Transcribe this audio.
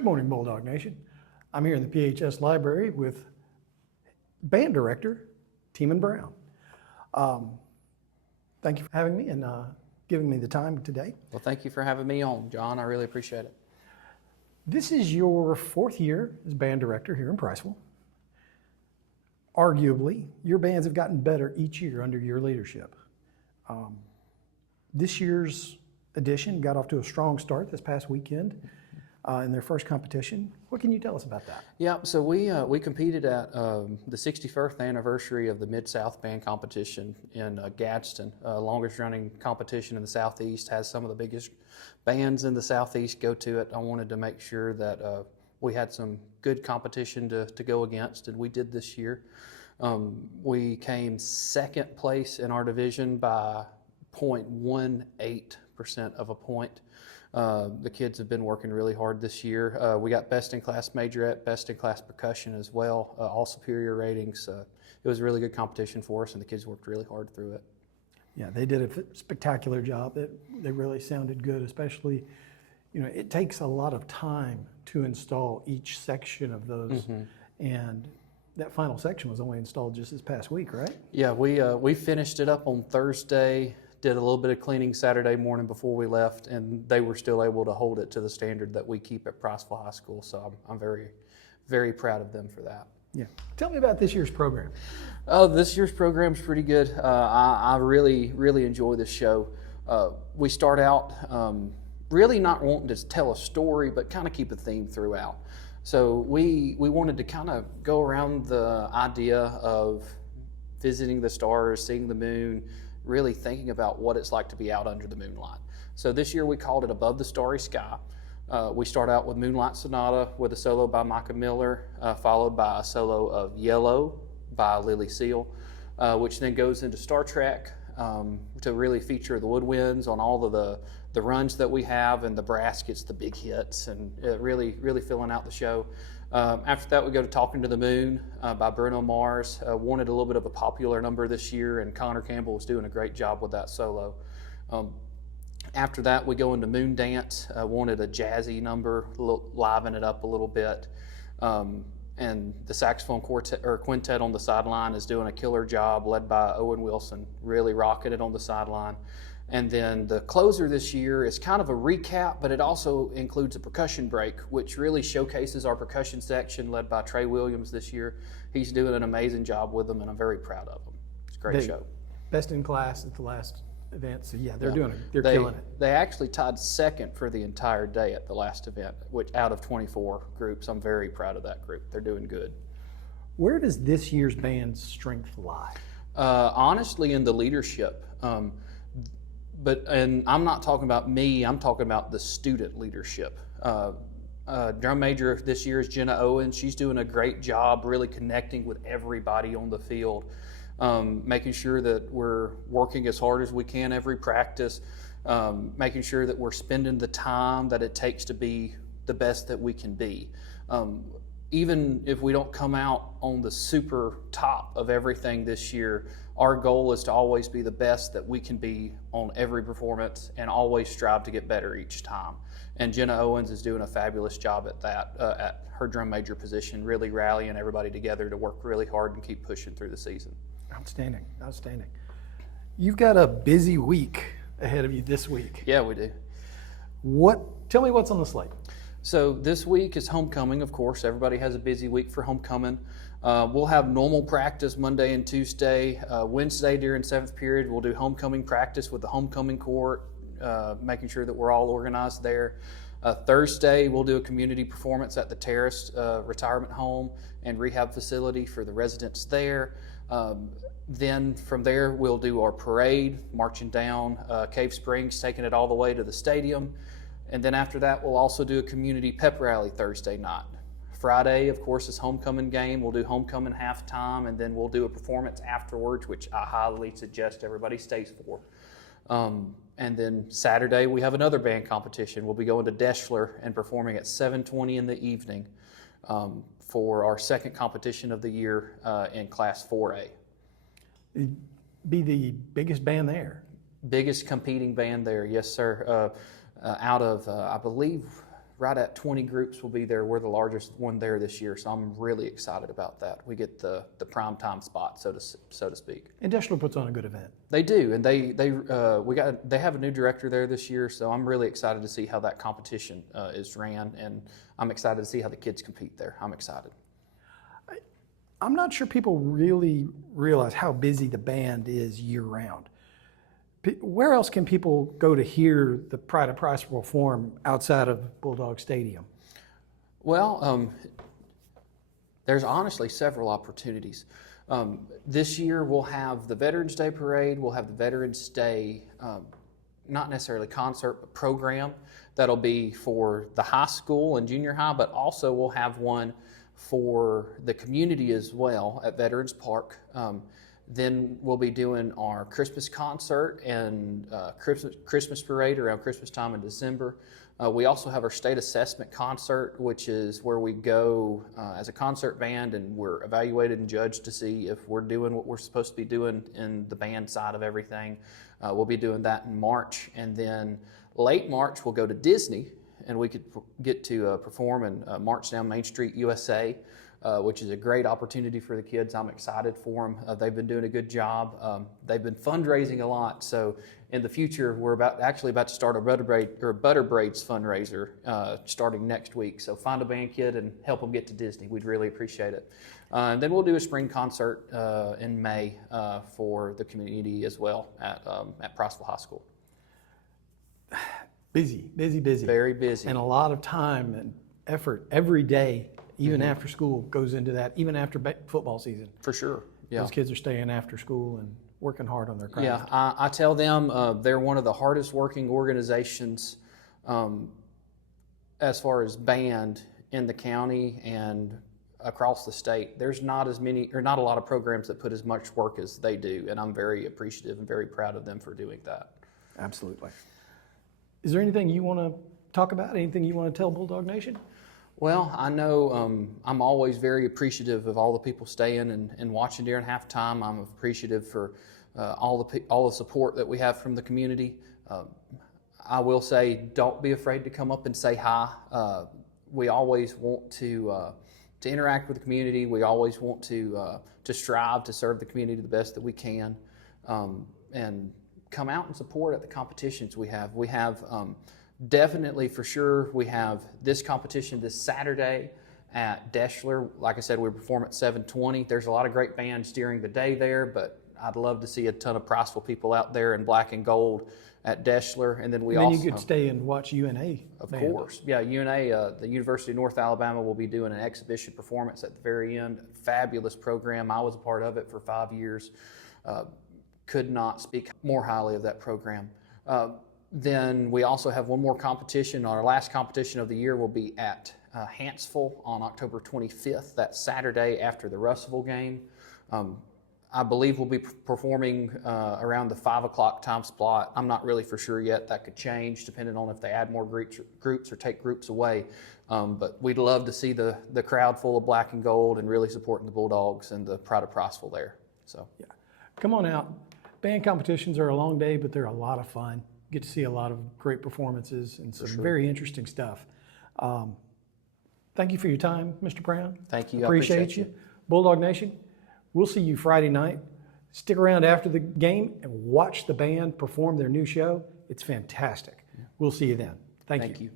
Good morning, Bulldog Nation. I'm here in the PHS library with Band Director, Temon Brown. Thank you for having me and giving me the time today. Well, thank you for having me on, John. I really appreciate it. This is your fourth year as Band Director here in Priceville. Arguably, your bands have gotten better each year under your leadership. This year's edition got off to a strong start this past weekend in their first competition. What can you tell us about that? Yeah, so we competed at the 61st anniversary of the Mid-South Band Competition in Gadsden, longest running competition in the Southeast, has some of the biggest bands in the Southeast go to it. I wanted to make sure that we had some good competition to go against, and we did this year. We came second place in our division by 0.18% of a point. The kids have been working really hard this year. We got best in class majorette, best in class percussion as well, all superior ratings. It was a really good competition for us, and the kids worked really hard through it. Yeah, they did a spectacular job. They really sounded good, especially, you know, it takes a lot of time to install each section of those, and that final section was only installed just this past week, right? Yeah, we finished it up on Thursday, did a little bit of cleaning Saturday morning before we left, and they were still able to hold it to the standard that we keep at Priceville High School, so I'm very, very proud of them for that. Yeah. Tell me about this year's program. Oh, this year's program's pretty good. I really, really enjoy this show. We start out really not wanting to tell a story, but kind of keep a theme throughout. So we wanted to kind of go around the idea of visiting the stars, seeing the moon, really thinking about what it's like to be out under the moonlight. So this year we called it Above the Starry Sky. We start out with Moonlight Sonata with a solo by Micah Miller, followed by a solo of Yellow by Lily Seal, which then goes into Star Trek to really feature the woodwinds on all of the runs that we have, and the brass gets the big hits, and really, really filling out the show. After that, we go to Talking to the Moon by Bruno Mars. Wanted a little bit of a popular number this year, and Connor Campbell was doing a great job with that solo. After that, we go into Moon Dance. Wanted a jazzy number, liven it up a little bit. And the saxophone quintet on the sideline is doing a killer job, led by Owen Wilson, really rocking it on the sideline. And then the closer this year is kind of a recap, but it also includes a percussion break, which really showcases our percussion section led by Trey Williams this year. He's doing an amazing job with them, and I'm very proud of him. It's a great show. Best in class at the last event, so yeah, they're killing it. They actually tied second for the entire day at the last event, which out of 24 groups. I'm very proud of that group. They're doing good. Where does this year's band's strength lie? Honestly, in the leadership. And I'm not talking about me, I'm talking about the student leadership. Drum major this year is Jenna Owens. She's doing a great job really connecting with everybody on the field, making sure that we're working as hard as we can every practice, making sure that we're spending the time that it takes to be the best that we can be. Even if we don't come out on the super top of everything this year, our goal is to always be the best that we can be on every performance and always strive to get better each time. And Jenna Owens is doing a fabulous job at that, at her drum major position, really rallying everybody together to work really hard and keep pushing through the season. Outstanding, outstanding. You've got a busy week ahead of you this week. Yeah, we do. Tell me what's on the slate. So this week is homecoming, of course. Everybody has a busy week for homecoming. We'll have normal practice Monday and Tuesday. Wednesday during 7th period, we'll do homecoming practice with the homecoming court, making sure that we're all organized there. Thursday, we'll do a community performance at the Terrace Retirement Home and Rehab Facility for the residents there. Then from there, we'll do our parade, marching down Cave Springs, taking it all the way to the stadium. And then after that, we'll also do a community pep rally Thursday night. Friday, of course, is homecoming game. We'll do homecoming halftime, and then we'll do a performance afterwards, which I highly suggest everybody stays for. And then Saturday, we have another band competition. We'll be going to Deschler and performing at 7:20 in the evening for our second competition of the year in Class 4A. It'd be the biggest band there. Biggest competing band there, yes, sir. Out of, I believe, right at 20 groups will be there. We're the largest one there this year, so I'm really excited about that. We get the prime time spot, so to speak. And Deschler puts on a good event. They do, and they have a new director there this year, so I'm really excited to see how that competition is ran, and I'm excited to see how the kids compete there. I'm excited. I'm not sure people really realize how busy the band is year round. Where else can people go to hear the Pride of Priceville perform outside of Bulldog Stadium? Well, there's honestly several opportunities. This year we'll have the Veterans Day Parade, we'll have the Veterans Day, not necessarily concert, but program that'll be for the high school and junior high, but also we'll have one for the community as well at Veterans Park. Then we'll be doing our Christmas concert and Christmas parade around Christmas time in December. We also have our state assessment concert, which is where we go as a concert band and we're evaluated and judged to see if we're doing what we're supposed to be doing in the band side of everything. We'll be doing that in March, and then late March we'll go to Disney and we could get to perform and march down Main Street, USA. Which is a great opportunity for the kids. I'm excited for them. They've been doing a good job. They've been fundraising a lot. So in the future, we're about to start a Butter Braids fundraiser starting next week. So find a band kid and help them get to Disney. We'd really appreciate it. And then we'll do a spring concert in May for the community as well at Priceville High School. Busy. Very busy. And a lot of time and effort every day, even after school, goes into that, even after football season. For sure. Yeah. Those kids are staying after school and working hard on their craft. Yeah, I tell them they're one of the hardest working organizations as far as band in the county and across the state. There's not a lot of programs that put as much work as they do, and I'm very appreciative and very proud of them for doing that. Absolutely. Is there anything you want to talk about? Anything you want to tell Bulldog Nation? Well, I know I'm always very appreciative of all the people staying and watching during halftime. I'm appreciative for all the support that we have from the community. I will say, don't be afraid to come up and say hi. We always want to interact with the community. We always want to strive to serve the community the best that we can, and come out and support at the competitions we have. We have definitely, for sure, we have this competition this Saturday at Deschler. Like I said, we perform at 7:20. There's a lot of great bands during the day there, but I'd love to see a ton of Priceville people out there in black and gold at Deschler. And then you could stay and watch UNA. Of course. Yeah, UNA, the University of North Alabama, will be doing an exhibition performance at the very end. Fabulous program. I was a part of it for 5 years. Could not speak more highly of that program. Then we also have one more competition. Our last competition of the year will be at Hanceville on October 25th, that Saturday after the Russellville game. I believe we'll be performing around the 5 o'clock time slot. I'm not really for sure yet. That could change depending on if they add more groups or take groups away. But we'd love to see the crowd full of black and gold and really supporting the Bulldogs and the Pride of Priceville there. So yeah, come on out. Band competitions are a long day, but they're a lot of fun. Get to see a lot of great performances and some very interesting stuff. Thank you for your time, Mr. Brown. Thank you. Appreciate you. Bulldog Nation, we'll see you Friday night. Stick around after the game and watch the band perform their new show. It's fantastic. We'll see you then. Thank you.